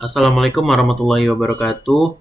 Assalamualaikum warahmatullahi wabarakatuh.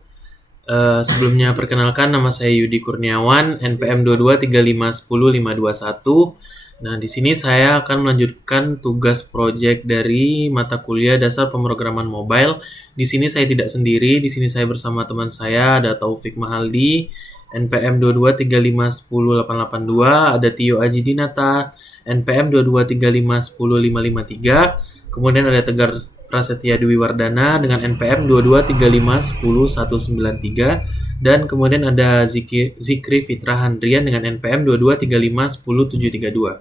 Sebelumnya perkenalkan, nama saya Yudi Kurniawan, NPM 2235105521. Nah, di sini saya akan melanjutkan tugas proyek dari mata kuliah Dasar Pemrograman Mobile. Di sini saya tidak sendiri, di sini saya bersama teman saya, ada Taufik Mahaldi, NPM 2235108882, ada Tio Aji Dinata, NPM 2235105553, kemudian ada Tegar Prasetya Dwi Wardana dengan NPM 2235101193, dan kemudian ada Zikri Fitra Handrian dengan NPM 2235100732.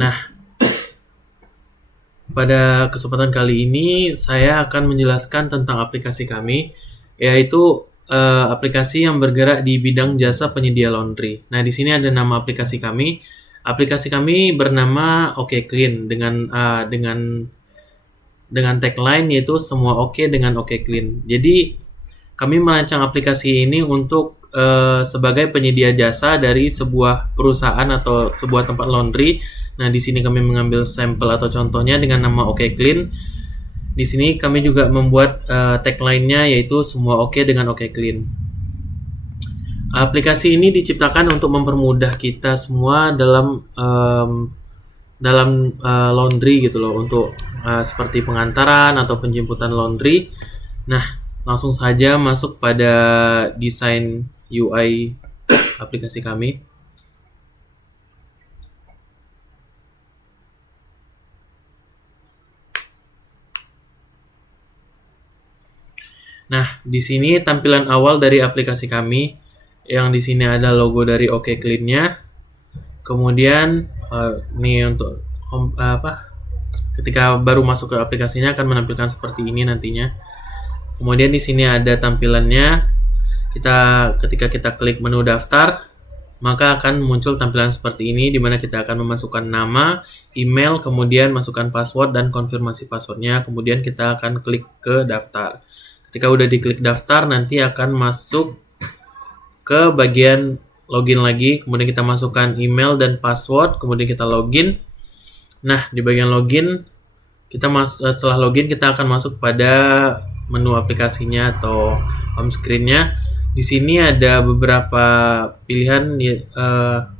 Nah, pada kesempatan kali ini saya akan menjelaskan tentang aplikasi kami, yaitu aplikasi yang bergerak di bidang jasa penyedia laundry. Nah, di sini ada nama aplikasi kami. Aplikasi kami bernama OkClean dengan tagline yaitu semua oke dengan OkClean. Jadi kami merancang aplikasi ini untuk sebagai penyedia jasa dari sebuah perusahaan atau sebuah tempat laundry. Nah, di sini kami mengambil sampel atau contohnya dengan nama OkClean. Di sini kami juga membuat tagline-nya yaitu semua oke dengan OkClean. Aplikasi ini diciptakan untuk mempermudah kita semua dalam laundry gitu loh, untuk seperti pengantaran atau penjemputan laundry. Nah, langsung saja masuk pada desain UI aplikasi kami. Nah, di sini tampilan awal dari aplikasi kami, yang di sini ada logo dari OkClean-nya. Kemudian ini untuk ketika baru masuk ke aplikasinya akan menampilkan seperti ini nantinya. Kemudian di sini ada tampilannya. Ketika kita klik menu daftar, maka akan muncul tampilan seperti ini, di mana kita akan memasukkan nama, email, kemudian masukkan password dan konfirmasi passwordnya. Kemudian kita akan klik ke daftar. Ketika udah diklik daftar, nanti akan masuk ke bagian login lagi. Kemudian kita masukkan email dan password, kemudian kita login. Nah, di bagian login, setelah login kita akan masuk pada menu aplikasinya atau home screen-nya. Di sini ada beberapa pilihan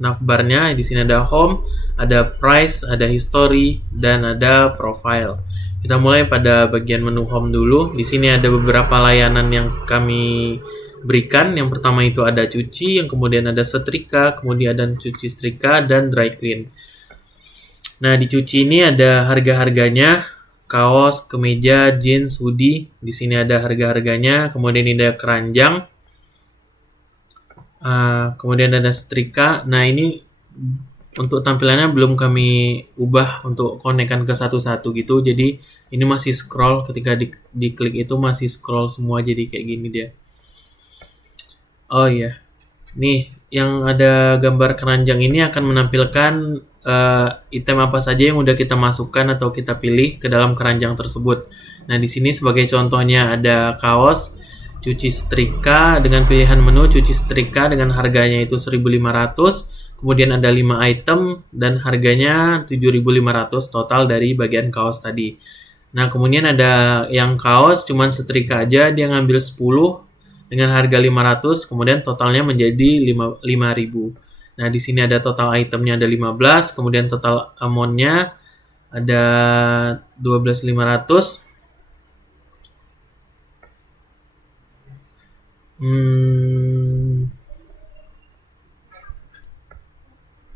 navbarnya. Di sini ada home, ada price, ada history, dan ada profile. Kita mulai pada bagian menu home dulu. Di sini ada beberapa layanan yang kami berikan. Yang pertama itu ada cuci, yang kemudian ada setrika, kemudian ada cuci setrika dan dry clean. Nah, di cuci ini ada harga-harganya, kaos, kemeja, jeans, hoodie. Di sini ada harga-harganya. Kemudian ini ada keranjang. Kemudian ada setrika. Nah, ini untuk tampilannya belum kami ubah untuk konekkan ke satu-satu gitu. Jadi ini masih scroll, ketika diklik itu masih scroll semua, jadi kayak gini dia. Oh iya, nih yang ada gambar keranjang ini akan menampilkan item apa saja yang udah kita masukkan atau kita pilih ke dalam keranjang tersebut. Nah, di sini sebagai contohnya ada kaos cuci setrika dengan pilihan menu cuci setrika dengan harganya itu 1.500. Kemudian ada 5 item dan harganya 7.500 total dari bagian kaos tadi. Nah, kemudian ada yang kaos cuman setrika aja, dia ngambil 10 dengan harga 500, kemudian totalnya menjadi 5.000. Nah, di sini ada total itemnya ada 15, kemudian total amount-nya ada 12.500.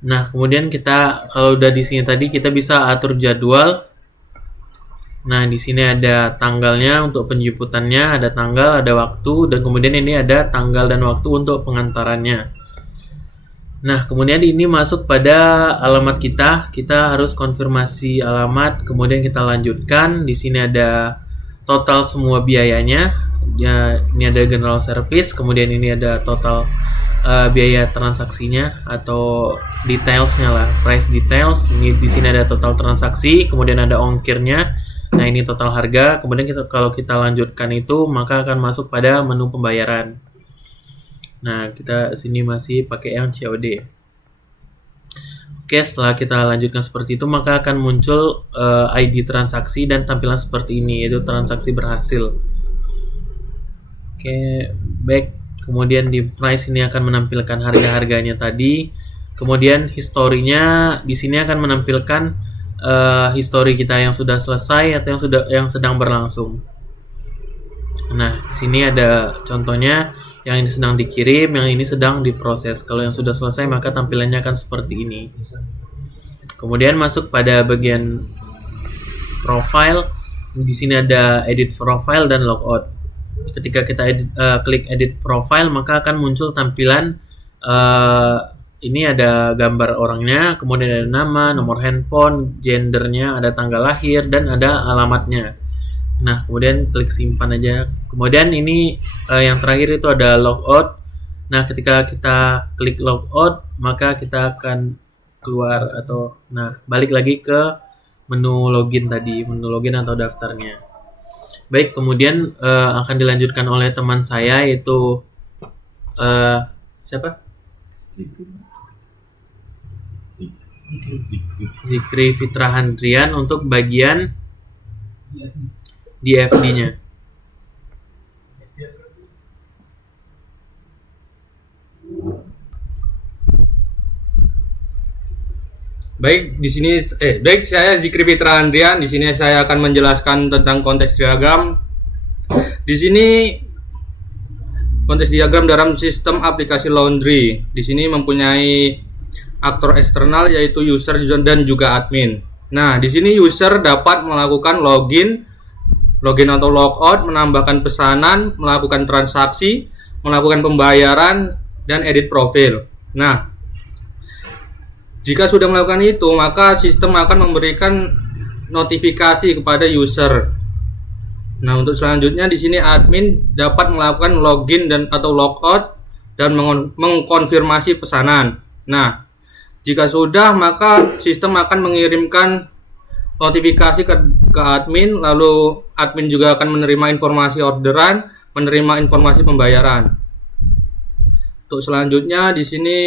Nah, kemudian kita kalau udah di sini tadi kita bisa atur jadwal. Nah, di sini ada tanggalnya untuk penjemputannya, ada tanggal, ada waktu, dan kemudian ini ada tanggal dan waktu untuk pengantarannya. Nah, kemudian ini masuk pada alamat kita. Kita harus konfirmasi alamat, kemudian kita lanjutkan. Di sini ada total semua biayanya. Ya, ini ada general service, kemudian ini ada total biaya transaksinya atau detailsnya lah, price details. Ini di sini ada total transaksi, kemudian ada ongkirnya. Nah, ini total harga. Kemudian kalau kita lanjutkan itu, maka akan masuk pada menu pembayaran. Nah, kita sini masih pakai yang COD. Oke, setelah kita lanjutkan seperti itu, maka akan muncul ID transaksi dan tampilan seperti ini, yaitu transaksi berhasil. Oke, baik. Kemudian di price ini akan menampilkan harga-harganya tadi. Kemudian historinya di sini akan menampilkan histori kita yang sudah selesai atau yang sedang berlangsung. Nah, di sini ada contohnya, yang ini sedang dikirim, yang ini sedang diproses. Kalau yang sudah selesai maka tampilannya akan seperti ini. Kemudian masuk pada bagian profile. Di sini ada edit profile dan logout. Ketika kita klik edit profile, maka akan muncul tampilan ini ada gambar orangnya, kemudian ada nama, nomor handphone, gendernya, ada tanggal lahir, dan ada alamatnya. Nah, kemudian klik simpan aja. Kemudian ini yang terakhir itu ada logout. Nah, ketika kita klik logout, maka kita akan keluar atau balik lagi ke menu login tadi, menu login atau daftarnya. Baik, kemudian akan dilanjutkan oleh teman saya, yaitu siapa? Zikri Fitra Handrian untuk bagian di FD-nya. Baik, di sini saya Zikri Fitra Handrian. Di sini saya akan menjelaskan tentang konteks diagram. Di sini konteks diagram dalam sistem aplikasi laundry. Di sini mempunyai aktor eksternal yaitu user dan juga admin. Nah, di sini user dapat melakukan login atau logout, menambahkan pesanan, melakukan transaksi, melakukan pembayaran, dan edit profil. Nah, jika sudah melakukan itu, maka sistem akan memberikan notifikasi kepada user. Nah, untuk selanjutnya di sini admin dapat melakukan login atau logout dan mengkonfirmasi pesanan. Nah, jika sudah, maka sistem akan mengirimkan notifikasi ke admin, lalu admin juga akan menerima informasi orderan, menerima informasi pembayaran. Untuk selanjutnya di sini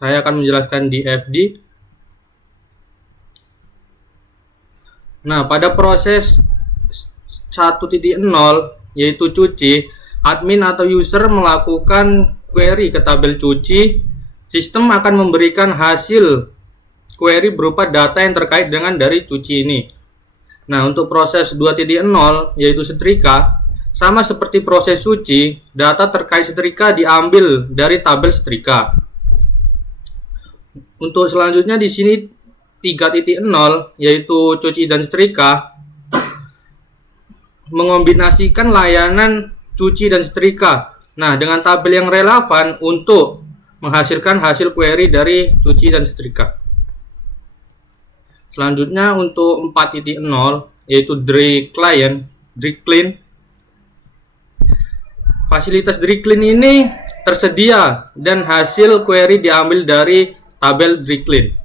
saya akan menjelaskan di FD. Nah, pada proses 1.0 yaitu cuci, admin atau user melakukan query ke tabel cuci. Sistem akan memberikan hasil query berupa data yang terkait dengan dari cuci ini. Nah, untuk proses 2.0 yaitu setrika, sama seperti proses cuci, data terkait setrika diambil dari tabel setrika. Untuk selanjutnya di sini 3.0 yaitu cuci dan setrika mengombinasikan layanan cuci dan setrika. Nah, dengan tabel yang relevan untuk menghasilkan hasil query dari cuci dan setrika. Selanjutnya untuk 4.0 yaitu dry clean. Fasilitas dry clean ini tersedia dan hasil query diambil dari tabel dry clean.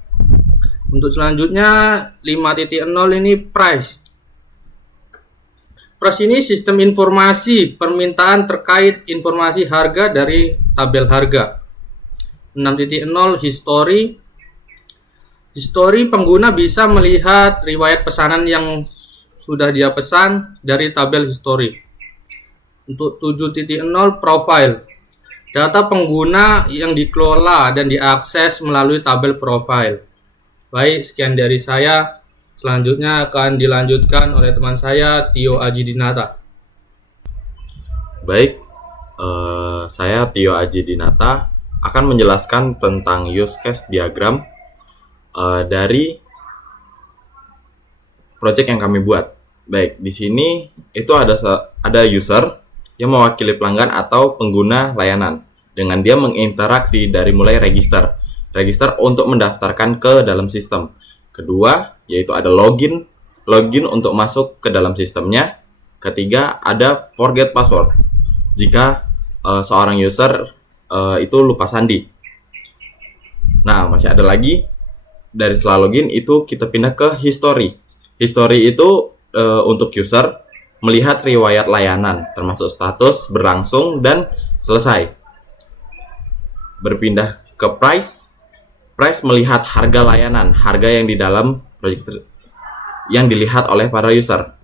Untuk selanjutnya 5.0 ini price. Price ini sistem informasi permintaan terkait informasi harga dari tabel harga. 6.0 history. History pengguna bisa melihat riwayat pesanan yang sudah dia pesan dari tabel history. Untuk 7.0 profile. Data pengguna yang dikelola dan diakses melalui tabel profile. Baik, sekian dari saya. Selanjutnya akan dilanjutkan oleh teman saya, Tio Aji Dinata. Baik, saya Tio Aji Dinata akan menjelaskan tentang use case diagram dari project yang kami buat. Baik, di sini itu ada user yang mewakili pelanggan atau pengguna layanan. Dengan dia menginteraksi dari mulai register untuk mendaftarkan ke dalam sistem. Kedua, yaitu ada login untuk masuk ke dalam sistemnya. Ketiga, ada forget password jika seorang user itu lupa sandi. Nah, masih ada lagi dari setelah login itu kita pindah ke history. History itu untuk user melihat riwayat layanan termasuk status, berlangsung, dan selesai. Berpindah ke price. Price melihat harga layanan, harga yang di dalam project yang dilihat oleh para user.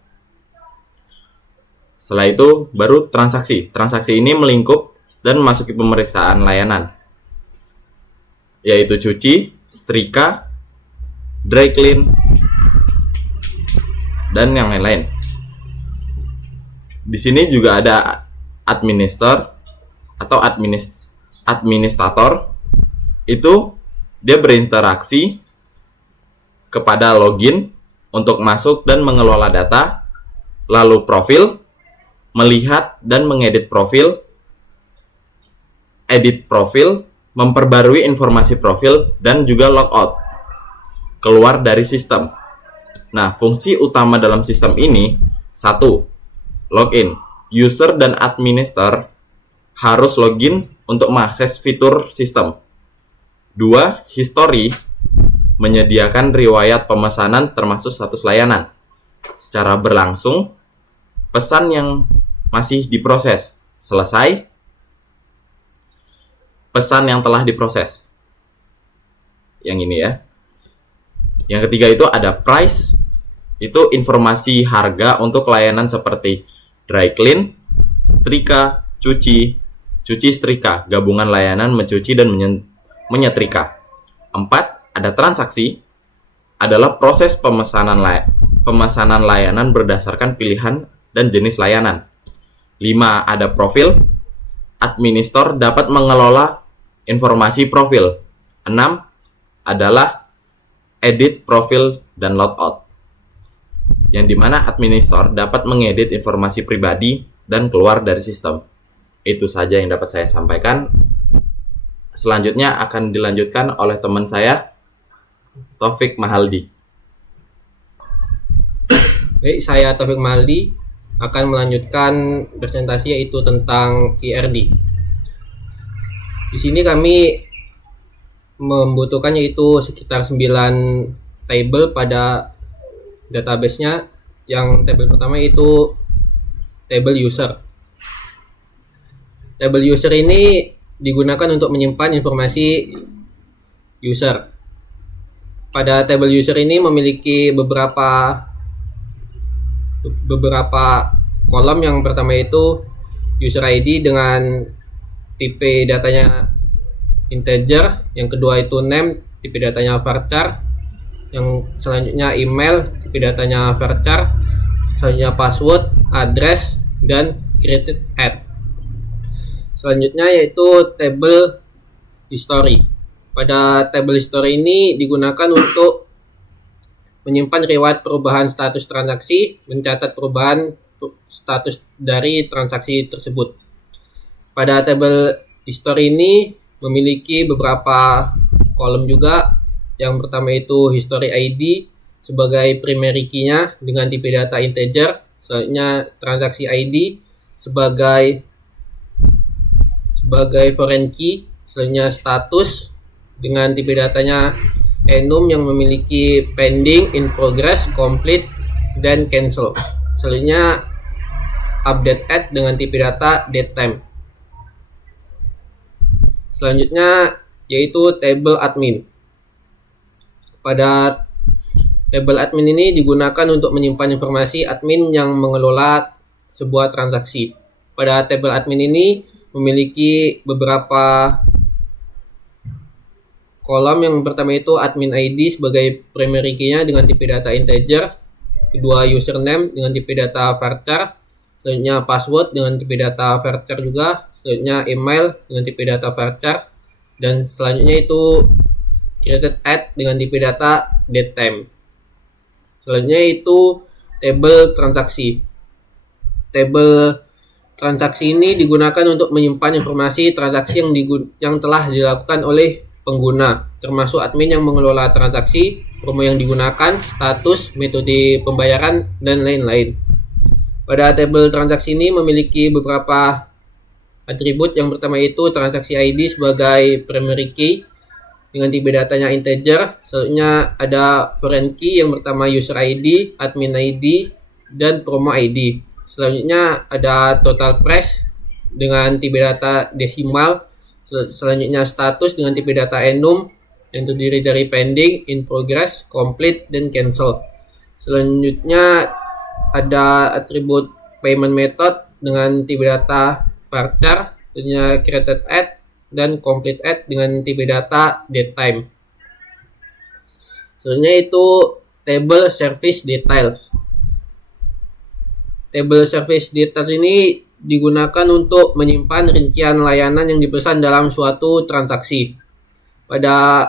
Setelah itu baru transaksi. Transaksi ini melingkup dan memasuki pemeriksaan layanan, yaitu cuci, setrika, dry clean, dan yang lain-lain. Di sini juga ada administrator atau administrator. Itu dia berinteraksi kepada login untuk masuk dan mengelola data, lalu profil, melihat dan mengedit profil, edit profil, memperbarui informasi profil, dan juga logout keluar dari sistem. Nah, fungsi utama dalam sistem ini: 1. Login. User dan administrator harus login untuk mengakses fitur sistem. 2. History. Menyediakan riwayat pemesanan termasuk status layanan secara berlangsung, pesan yang masih diproses, selesai, pesan yang telah diproses. Yang ini ya. Yang ketiga itu ada price. Itu informasi harga untuk layanan seperti dry clean, setrika, cuci setrika, gabungan layanan mencuci dan menyetrika. 4. Ada transaksi, adalah proses pemesanan layanan berdasarkan pilihan dan jenis layanan. 5. Ada profil, administrator dapat mengelola informasi profil. 6. Adalah edit profil dan logout, yang dimana administrator dapat mengedit informasi pribadi dan keluar dari sistem. Itu saja yang dapat saya sampaikan. Selanjutnya akan dilanjutkan oleh teman saya, Taufik Mahaldi. Baik, saya Taufik Mahaldi akan melanjutkan presentasi yaitu tentang ERD. Di sini kami membutuhkan yaitu sekitar 9 table pada database-nya. Yang table pertama itu table user. Table user ini digunakan untuk menyimpan informasi user. Pada table user ini memiliki beberapa kolom. Yang pertama itu user ID dengan tipe datanya integer, yang kedua itu name, tipe datanya varchar, yang selanjutnya email, tipe datanya varchar, selanjutnya password, address, dan created at. Selanjutnya yaitu table history. Pada table history ini digunakan untuk menyimpan riwayat perubahan status transaksi, mencatat perubahan status dari transaksi tersebut. Pada table history ini memiliki beberapa kolom juga. Yang pertama itu history ID sebagai primary key-nya dengan tipe data integer, selanjutnya transaksi ID sebagai foreign key, selanjutnya status dengan tipe datanya enum yang memiliki pending, in progress, complete, dan cancel. Selanjutnya update at dengan tipe data datetime. Selanjutnya yaitu table admin. Pada table admin ini digunakan untuk menyimpan informasi admin yang mengelola sebuah transaksi. Pada table admin ini memiliki beberapa kolom. Yang pertama itu admin ID sebagai primary key-nya dengan tipe data integer, kedua username dengan tipe data varchar, selanjutnya password dengan tipe data varchar juga, selanjutnya email dengan tipe data varchar, dan selanjutnya itu created at dengan tipe data datetime. Selanjutnya itu table transaksi. Table transaksi ini digunakan untuk menyimpan informasi transaksi yang telah dilakukan oleh pengguna, termasuk admin yang mengelola transaksi, promo yang digunakan, status, metode pembayaran, dan lain-lain. Pada table transaksi ini memiliki beberapa atribut. Yang pertama itu transaksi ID sebagai primary key dengan tipe datanya integer. Selanjutnya ada foreign key, yang pertama user ID, admin ID, dan promo ID. Selanjutnya ada total price dengan tipe data desimal. Selanjutnya status dengan tipe data enum, yang terdiri dari pending, in progress, complete, dan cancel. Selanjutnya ada atribut payment method dengan tipe data varchar, tentunya created at dan complete at dengan tipe data datetime. Selanjutnya itu table service detail. Table service details ini digunakan untuk menyimpan rincian layanan yang dipesan dalam suatu transaksi. Pada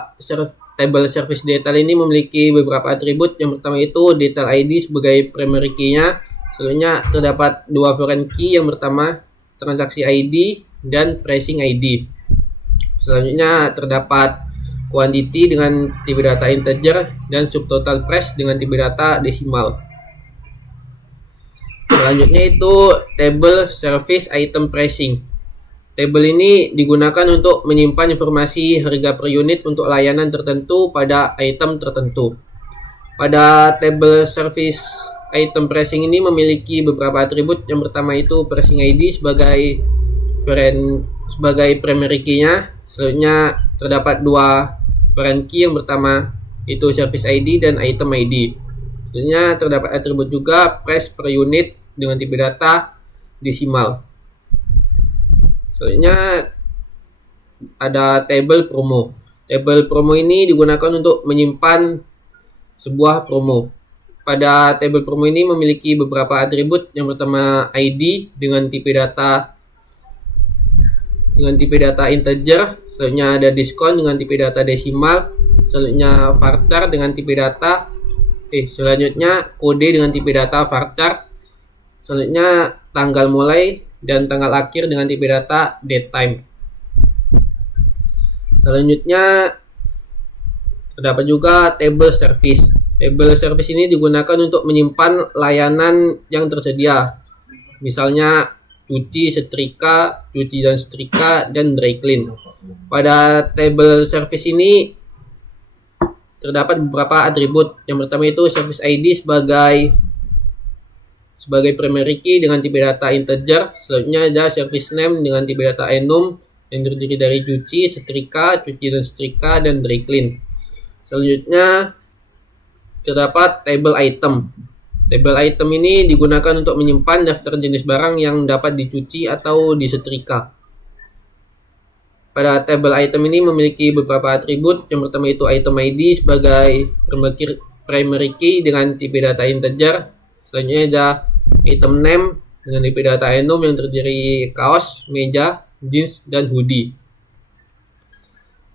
table service detail ini memiliki beberapa atribut. Yang pertama itu detail ID sebagai primary key-nya. Selanjutnya terdapat dua foreign key. Yang pertama transaksi ID dan pricing ID. Selanjutnya terdapat quantity dengan tipe data integer dan subtotal price dengan tipe data desimal. Selanjutnya itu table service item pricing. Table ini digunakan untuk menyimpan informasi harga per unit untuk layanan tertentu pada item tertentu. Pada table service item pricing ini memiliki beberapa atribut. Yang pertama itu pricing ID sebagai primary key-nya. Selanjutnya terdapat dua foreign key. Yang pertama itu service ID dan item ID. Selanjutnya terdapat atribut juga price per unit dengan tipe data desimal. Selanjutnya ada table promo. Table promo ini digunakan untuk menyimpan sebuah promo. Pada table promo ini memiliki beberapa atribut. Yang pertama ID dengan tipe data integer. Selanjutnya ada diskon dengan tipe data desimal. Selanjutnya varchar dengan tipe data selanjutnya kode dengan tipe data varchar. Selanjutnya tanggal mulai dan tanggal akhir dengan tipe data datetime. Selanjutnya terdapat juga table service. Table service ini digunakan untuk menyimpan layanan yang tersedia. Misalnya cuci, setrika, cuci dan setrika, dan dry clean. Pada table service ini terdapat beberapa atribut. Yang pertama itu service ID sebagai primary key dengan tipe data integer. Selanjutnya ada service name dengan tipe data enum yang terdiri dari cuci, setrika, cuci dan setrika, dan dry clean. Selanjutnya terdapat table item. Table item ini digunakan untuk menyimpan daftar jenis barang yang dapat dicuci atau disetrika. Pada table item ini memiliki beberapa atribut. Yang pertama itu item ID sebagai primary key dengan tipe data integer. Selanjutnya ada item name dengan tipe data enum yang terdiri kaos, meja, jeans, dan hoodie.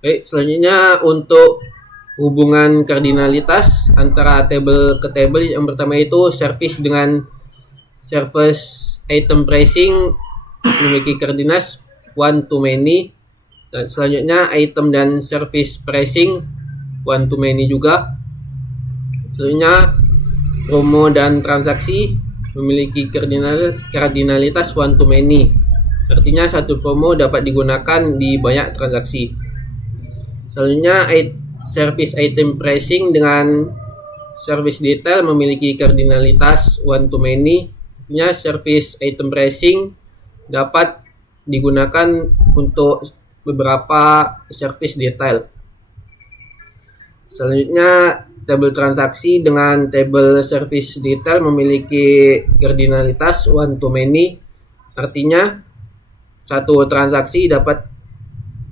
Baik, selanjutnya untuk hubungan kardinalitas antara table ke table, yang pertama itu service dengan service item pricing memiliki kardinalitas one to many, dan selanjutnya item dan service pricing one to many juga. Selanjutnya promo dan transaksi memiliki kardinalitas one to many, artinya satu promo dapat digunakan di banyak transaksi. Selanjutnya service item pricing dengan service detail memiliki kardinalitas one to many, artinya service item pricing dapat digunakan untuk beberapa service detail. Selanjutnya table transaksi dengan table service detail memiliki kardinalitas one to many, artinya satu transaksi dapat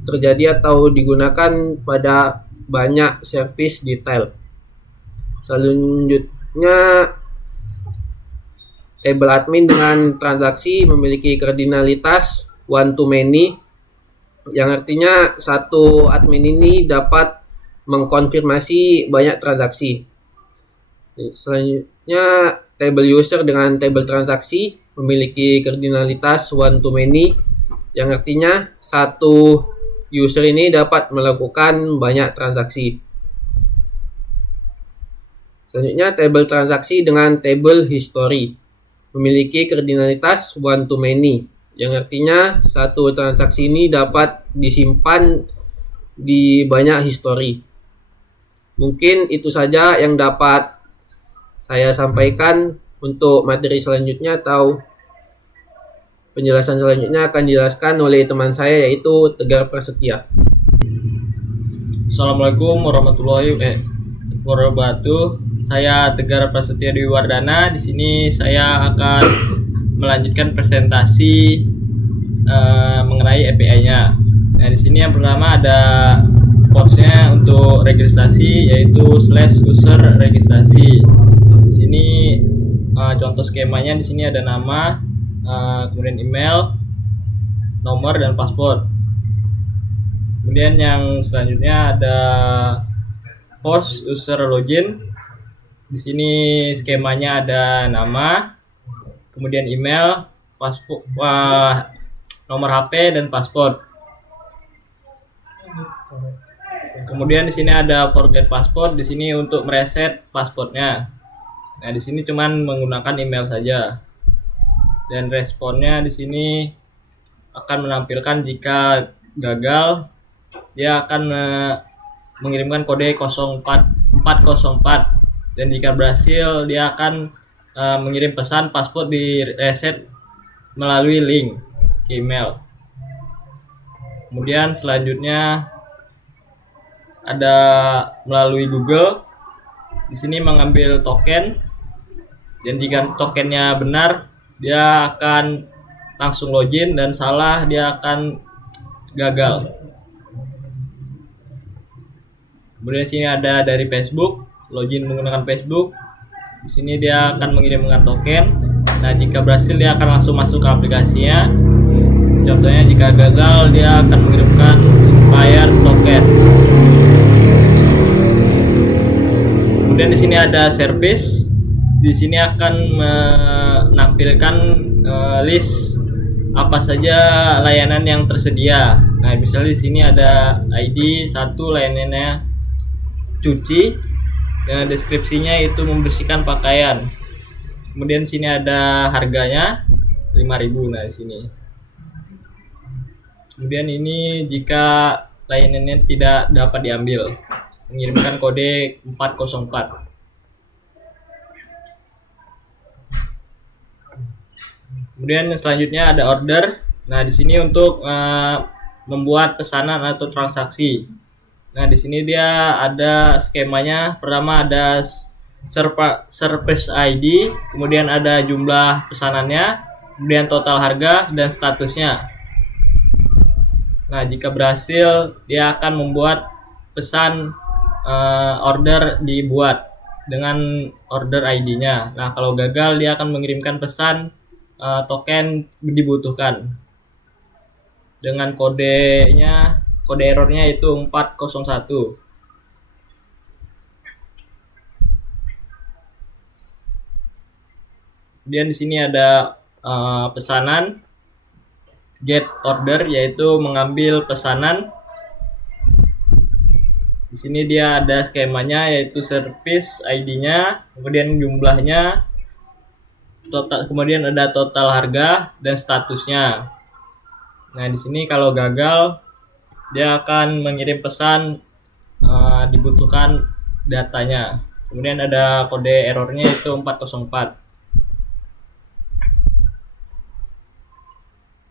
terjadi atau digunakan pada banyak service detail. Selanjutnya table admin dengan transaksi memiliki kardinalitas one to many, yang artinya satu admin ini dapat mengkonfirmasi banyak transaksi. Selanjutnya table user dengan table transaksi memiliki kardinalitas one to many, yang artinya satu user ini dapat melakukan banyak transaksi. Selanjutnya table transaksi dengan table history memiliki kardinalitas one to many, yang artinya satu transaksi ini dapat disimpan di banyak history. Mungkin itu saja yang dapat saya sampaikan. Untuk materi selanjutnya atau penjelasan selanjutnya akan dijelaskan oleh teman saya, yaitu Tegar Prasetya. Assalamualaikum warahmatullahi wabarakatuh. Saya Tegar Prasetya Dewi Wardana. Di sini saya akan melanjutkan presentasi mengenai API-nya. Nah, di sini yang pertama ada portsnya untuk registrasi, yaitu /user registrasi. Di sini contoh skemanya, di sini ada nama, kemudian email, nomor, dan password. Kemudian yang selanjutnya ada post user login. Di sini skemanya ada nama, kemudian email, password, nomor HP, dan password. Kemudian di sini ada forget password. Di sini untuk mereset passwordnya. Nah, di sini cuman menggunakan email saja. Dan responnya di sini akan menampilkan jika gagal, dia akan mengirimkan kode 404, dan jika berhasil dia akan mengirim pesan password di reset melalui link email. Kemudian selanjutnya ada melalui Google. Di sini mengambil token, dan jika tokennya benar dia akan langsung login, dan salah dia akan gagal. Kemudian di sini ada dari Facebook, login menggunakan Facebook. Di sini dia akan mengirimkan token. Nah, jika berhasil dia akan langsung masuk ke aplikasinya. Contohnya jika gagal dia akan mengirimkan expired token. Kemudian di sini ada service. Di sini akan menampilkan list apa saja layanan yang tersedia. Nah, misalnya di sini ada ID 1, layanannya cuci, dan deskripsinya itu membersihkan pakaian. Kemudian di sini ada harganya 5.000. Nah, di sini. Kemudian ini jika layanannya tidak dapat diambil, mengirimkan kode 404. Kemudian selanjutnya ada order. Nah, di sini untuk membuat pesanan atau transaksi. Nah, di sini dia ada skemanya. Pertama ada service ID, kemudian ada jumlah pesanannya, kemudian total harga, dan statusnya. Nah, jika berhasil dia akan membuat pesan order dibuat dengan order ID-nya. Nah, kalau gagal dia akan mengirimkan pesan token dibutuhkan dengan kode errornya itu 401. Kemudian di sini ada pesanan get order, yaitu mengambil pesanan. Di sini dia ada skemanya, yaitu service ID-nya, kemudian jumlahnya, total, kemudian ada total harga dan statusnya. Nah, di sini kalau gagal dia akan mengirim pesan dibutuhkan datanya. Kemudian ada kode errornya itu 404.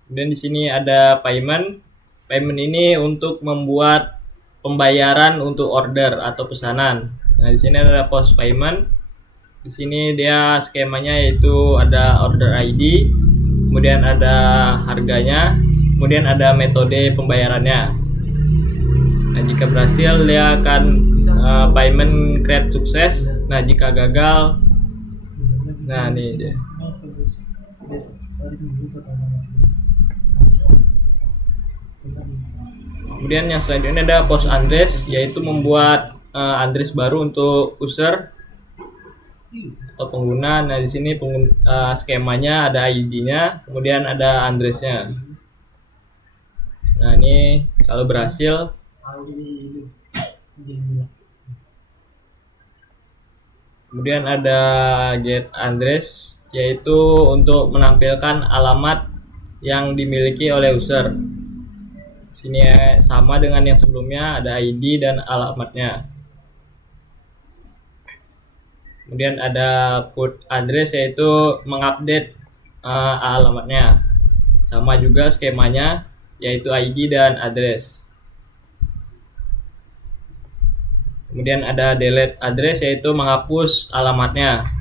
Kemudian di sini ada payment. Payment ini untuk membuat pembayaran untuk order atau pesanan. Nah, di sini ada post payment. Di sini dia skemanya yaitu ada order ID, kemudian ada harganya, kemudian ada metode pembayarannya. Nah, jika berhasil dia akan payment create sukses. Nah, jika gagal, nah ini dia. Kemudian yang selanjutnya ada post address, yaitu membuat address baru untuk user atau pengguna. Nah, di sini skemanya ada ID-nya, kemudian ada address-nya. Nah, ini kalau berhasil. Kemudian ada get address, yaitu untuk menampilkan alamat yang dimiliki oleh user. Sini sama dengan yang sebelumnya, ada ID dan alamatnya. Kemudian ada put address, yaitu mengupdate alamatnya. Sama juga skemanya, yaitu ID dan address. Kemudian ada delete address, yaitu menghapus alamatnya.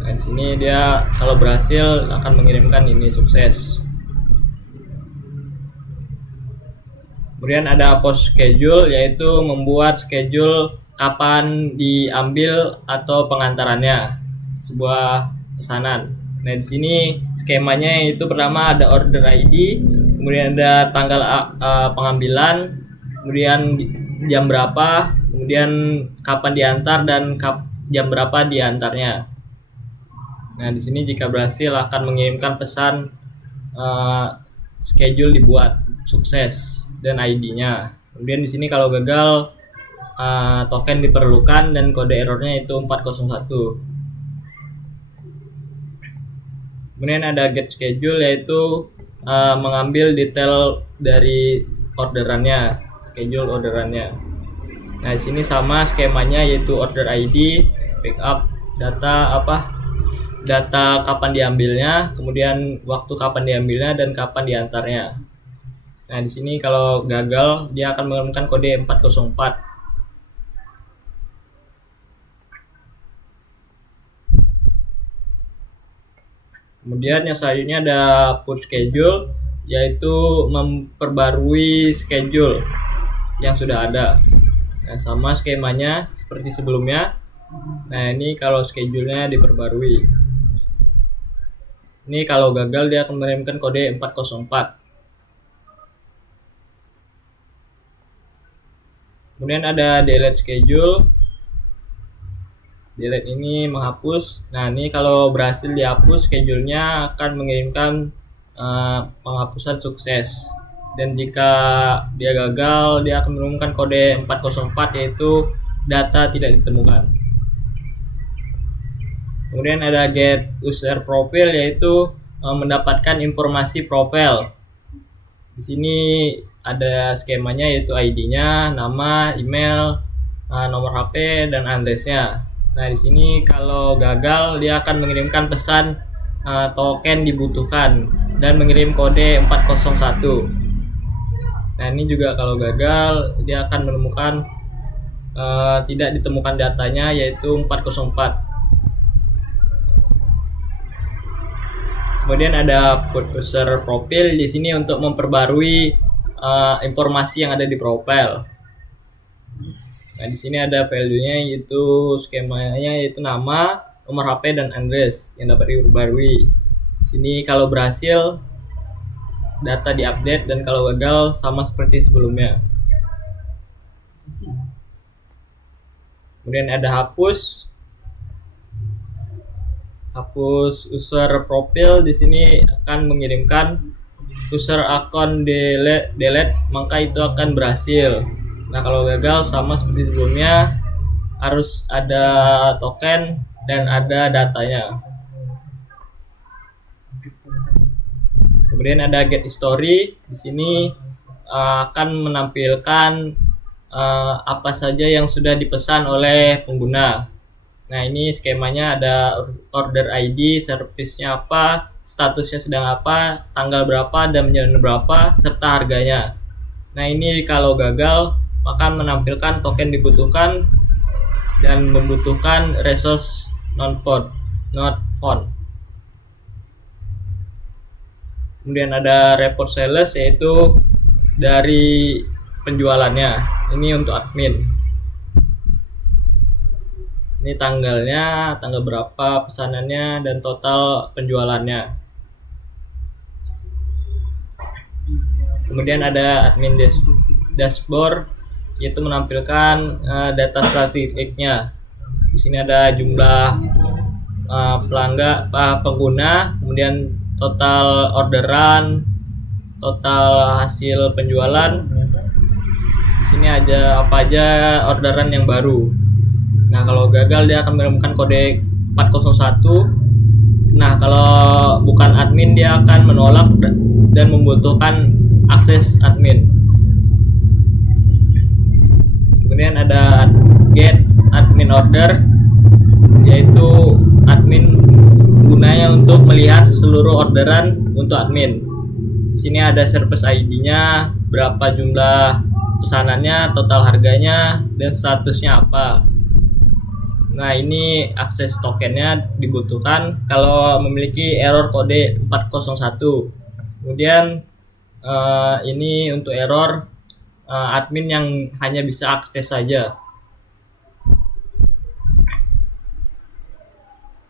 Nah, di sini dia kalau berhasil akan mengirimkan ini sukses. Kemudian ada post schedule, yaitu membuat schedule kapan diambil atau pengantarannya sebuah pesanan. Nah, di sini skemanya itu pertama ada order ID, kemudian ada tanggal pengambilan, kemudian jam berapa, kemudian kapan diantar dan jam berapa diantarnya. Nah, di sini jika berhasil akan mengirimkan pesan schedule dibuat sukses dan ID-nya. Kemudian di sini kalau gagal token diperlukan dan kode errornya itu 401. Kemudian ada get schedule, yaitu mengambil detail dari orderannya, schedule orderannya. Nah, di sini sama skemanya, yaitu order ID, backup data kapan diambilnya, kemudian waktu kapan diambilnya dan kapan diantarnya. Nah, di sini kalau gagal dia akan mengirimkan kode 404. Kemudian yang selanjutnya ada put schedule, yaitu memperbarui schedule yang sudah ada. Nah, sama skemanya seperti sebelumnya. Nah, ini kalau schedule-nya diperbarui. Ini kalau gagal dia akan mengirimkan kode 404. Kemudian ada delete schedule. Delete ini menghapus. Nah, ini kalau berhasil dihapus, schedule-nya akan mengirimkan penghapusan sukses. Dan jika dia gagal, dia akan mengirimkan kode 404, yaitu data tidak ditemukan. Kemudian ada get user profile, yaitu mendapatkan informasi profil. Di sini ada skemanya, yaitu ID-nya, nama, email, nomor HP dan address-nya. Nah, di sini kalau gagal dia akan mengirimkan pesan token dibutuhkan dan mengirim kode 401. Nah, ini juga kalau gagal dia akan menemukan tidak ditemukan datanya, yaitu 404. Kemudian ada put user profile di sini untuk memperbarui informasi yang ada di profile. Nah, di sini ada value-nya, yaitu skemanya, yaitu nama, nomor HP dan address yang dapat diperbarui. Di sini kalau berhasil data diupdate, dan kalau gagal sama seperti sebelumnya. Kemudian ada hapus user profile. Di sini akan mengirimkan user akun delete, maka itu akan berhasil. Nah, kalau gagal sama seperti sebelumnya, harus ada token dan ada datanya. Kemudian ada get history. Di sini akan menampilkan apa saja yang sudah dipesan oleh pengguna. Nah, ini skemanya ada order ID, service-nya apa, statusnya sedang apa, tanggal berapa, dan jam berapa, serta harganya. Nah, ini kalau gagal maka menampilkan token dibutuhkan dan membutuhkan resource not found. Kemudian ada report sales, yaitu dari penjualannya. Ini untuk admin. Ini tanggalnya, tanggal berapa pesanannya, dan total penjualannya. Kemudian ada admin dashboard, yaitu menampilkan data statistiknya. Di sini ada jumlah pengguna, kemudian total orderan, total hasil penjualan. Di sini ada apa aja orderan yang baru. Nah, kalau gagal dia akan menemukan kode 401. Nah, kalau bukan admin dia akan menolak dan membutuhkan akses admin. Kemudian ada get admin order, yaitu admin gunanya untuk melihat seluruh orderan untuk admin. Di sini ada service ID-nya, berapa jumlah pesanannya, total harganya, dan statusnya apa. Nah, ini akses tokennya dibutuhkan kalau memiliki error kode 401. Kemudian ini untuk error admin yang hanya bisa akses saja.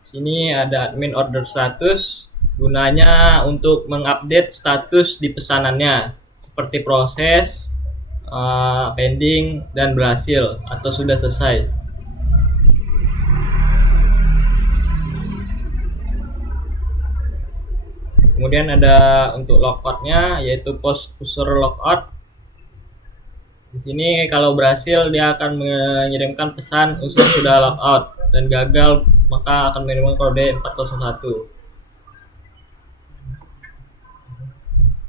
Sini ada admin order status, gunanya untuk mengupdate status di pesanannya seperti proses, pending, dan berhasil atau sudah selesai. Kemudian ada untuk logoutnya, yaitu post user logout. Di sini kalau berhasil dia akan mengirimkan pesan user sudah logout, dan gagal maka akan mengirimkan kode 401.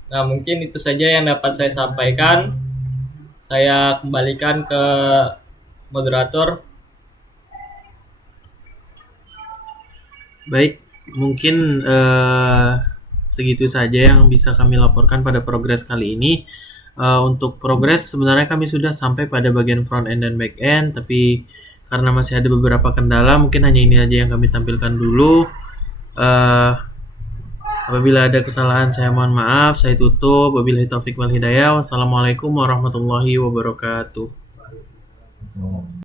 Nah, mungkin itu saja yang dapat saya sampaikan. Saya kembalikan ke moderator. Baik, mungkin segitu saja yang bisa kami laporkan pada progres kali ini. Untuk progres sebenarnya kami sudah sampai pada bagian front end dan back end, tapi karena masih ada beberapa kendala, mungkin hanya ini aja yang kami tampilkan dulu. Apabila ada kesalahan saya mohon maaf, saya tutup. Wabillahi taufiq wal hidayah. Wassalamualaikum warahmatullahi wabarakatuh.